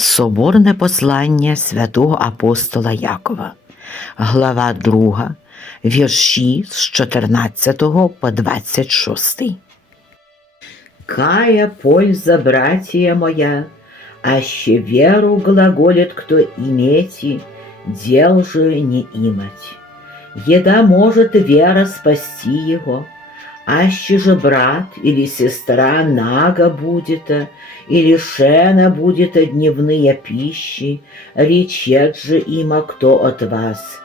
Соборне послання святого апостола Якова, глава 2, вірші з 14 по 26. Кая польза, братья моя, аще веру глаголит кто имети, дел же не имать. Еда может вера спасти его, аще же брат или сестра нага будет, или шена будет дневные пищи, речет же има кто от вас,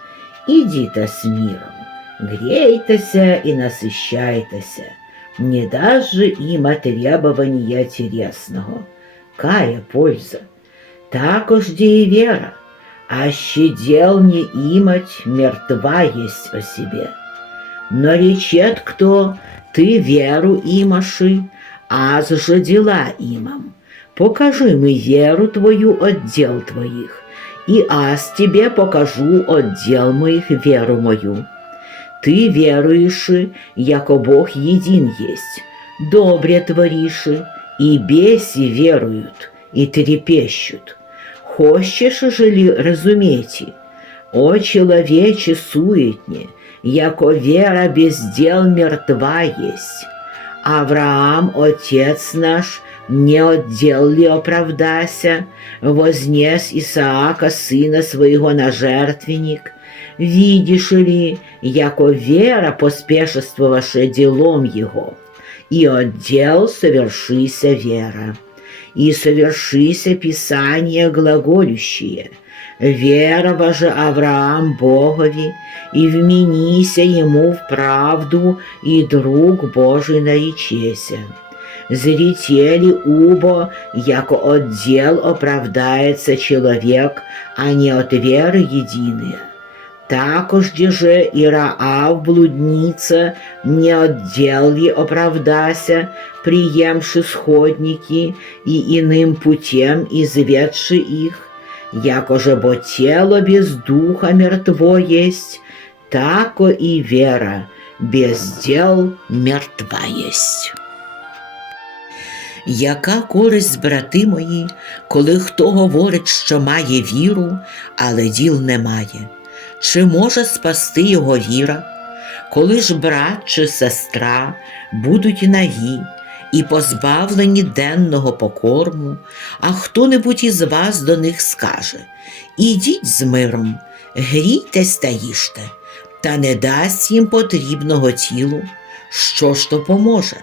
идите с миром, грейтеся и насыщайтеся, не дашь же има требования телесного, кая польза, також де и вера, аще дел не имать, мертва есть о себе. Но речет кто, ты веру имаши, аз же дела имам. Покажи мы веру твою от дел твоих, и аз тебе покажу от дел моих веру мою. Ты веруешь, яко Бог един есть, добре творишь, и беси веруют, и трепещут. Хочешь же ли разуметь? О человече суетне, яко вера без дел мертва есть. Авраам, отец наш, не от дел ли оправдася, вознес Исаака, сына своего на жертвенник, видишь ли, яко вера поспешествовавшая делом его, и от дел совершися вера, и совершися Писание глаголющие, верова же Авраам Богови, и вменися ему в правду, и друг Божий наречеся. Зрители убо, яко от дел оправдается человек, а не от веры единые. Також же и Раав блудница не от дел ли оправдася, приемши сходники и иным путем изведши их, якоже бо тело без духа мертво есть, тако и вера без дел мертва есть. Яка користь, брати мої, коли хто говорить, що має віру, але діл не має? Чи може спасти його віра? Коли ж брат чи сестра будуть нагі і позбавлені денного покорму, а хто-небудь із вас до них скаже Ідіть з миром, грійтесь та їжте, та не дасть їм потрібного тілу, що ж то поможе?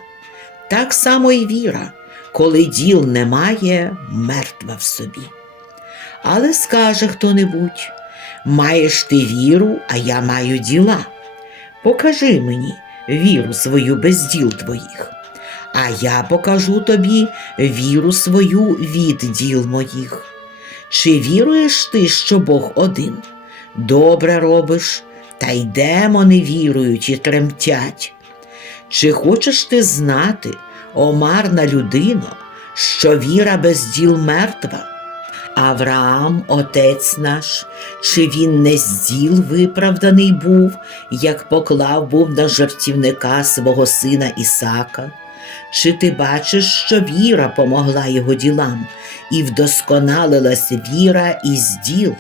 Так само і віра, коли діл немає, мертва в собі. Але скаже хто-небудь, маєш ти віру, а я маю діла. Покажи мені віру свою без діл твоїх, а я покажу тобі віру свою від діл моїх. Чи віруєш ти, що Бог один? Добре робиш, та й демони вірують і тремтять. Чи хочеш ти знати, о марна людино, що віра без діл мертва? Авраам, отець наш, чи він не з діл виправданий був, як поклав був на жертівника свого сина Ісака? Чи ти бачиш, що віра помогла його ділам, і вдосконалилась віра із діл?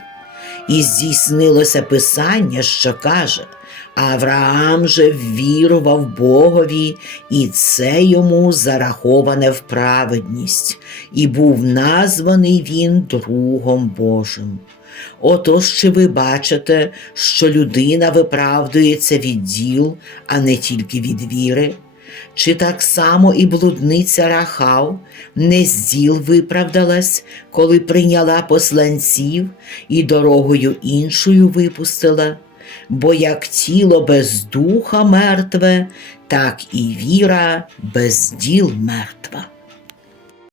І здійснилося Писання, що каже, Авраам же ввірував Богові, і це йому зараховане в праведність, і був названий він другом Божим. Отож, чи ви бачите, що людина виправдується від діл, а не тільки від віри? Чи так само і блудниця Рахав не з діл виправдалась, коли прийняла посланців і дорогою іншою випустила? Бо як тіло без духа мертве, так і віра без діл мертва.